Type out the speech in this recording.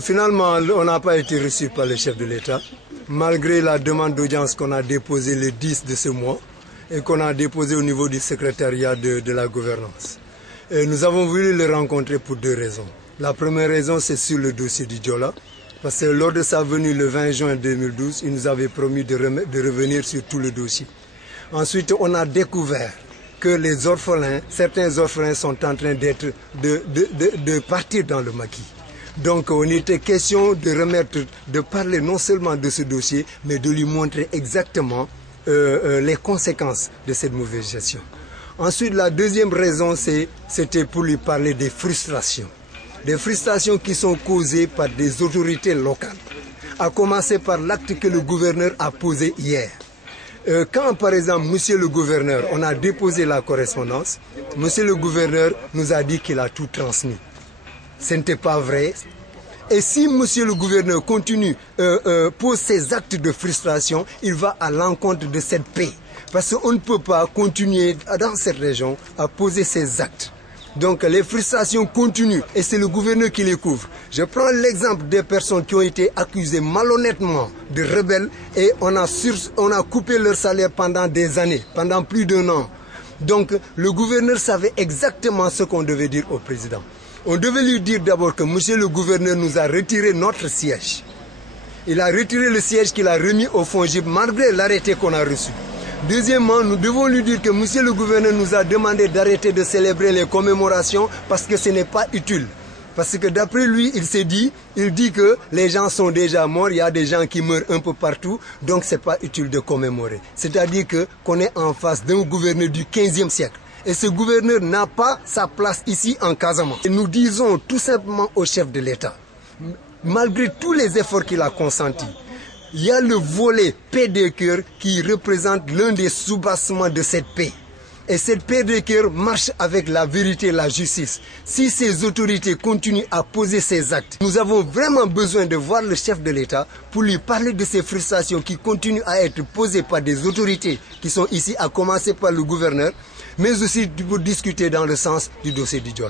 Finalement, on n'a pas été reçu par le chef de l'État, malgré la demande d'audience qu'on a déposée le 10 de ce mois et qu'on a déposée au niveau du secrétariat de la gouvernance. Et nous avons voulu le rencontrer pour deux raisons. La première raison, c'est sur le dossier du Diola, parce que lors de sa venue le 20 juin 2012, il nous avait promis de revenir sur tout le dossier. Ensuite, on a découvert que les orphelins, certains orphelins sont en train de partir dans le maquis. Donc on était question de parler non seulement de ce dossier, mais de lui montrer exactement les conséquences de cette mauvaise gestion. Ensuite, la deuxième raison, c'était pour lui parler des frustrations. Des frustrations qui sont causées par des autorités locales, à commencer par l'acte que le gouverneur a posé hier. Quand par exemple, monsieur le gouverneur, on a déposé la correspondance, monsieur le gouverneur nous a dit qu'il a tout transmis. Ce n'était pas vrai. Et si monsieur le gouverneur continue, pose ses actes de frustration, il va à l'encontre de cette paix. Parce qu'on ne peut pas continuer dans cette région à poser ces actes. Donc les frustrations continuent et c'est le gouverneur qui les couvre. Je prends l'exemple des personnes qui ont été accusées malhonnêtement de rebelles et on a coupé leur salaire pendant des années, pendant plus d'1 an. Donc le gouverneur savait exactement ce qu'on devait dire au président. On devait lui dire d'abord que monsieur le gouverneur nous a retiré notre siège. Il a retiré le siège qu'il a remis au FONGIP malgré l'arrêté qu'on a reçu. Deuxièmement, nous devons lui dire que monsieur le gouverneur nous a demandé d'arrêter de célébrer les commémorations parce que ce n'est pas utile. Parce que d'après lui, il dit que les gens sont déjà morts, il y a des gens qui meurent un peu partout, donc ce n'est pas utile de commémorer. C'est-à-dire qu'on est en face d'un gouverneur du 15e siècle. Et ce gouverneur n'a pas sa place ici en Casamance. Et nous disons tout simplement au chef de l'État, malgré tous les efforts qu'il a consentis, il y a le volet paix des cœurs qui représente l'un des soubassements de cette paix. Et cette paix des cœurs marche avec la vérité et la justice. Si ces autorités continuent à poser ces actes, nous avons vraiment besoin de voir le chef de l'État pour lui parler de ces frustrations qui continuent à être posées par des autorités qui sont ici, à commencer par le gouverneur, mais aussi pour discuter dans le sens du dossier du Diola.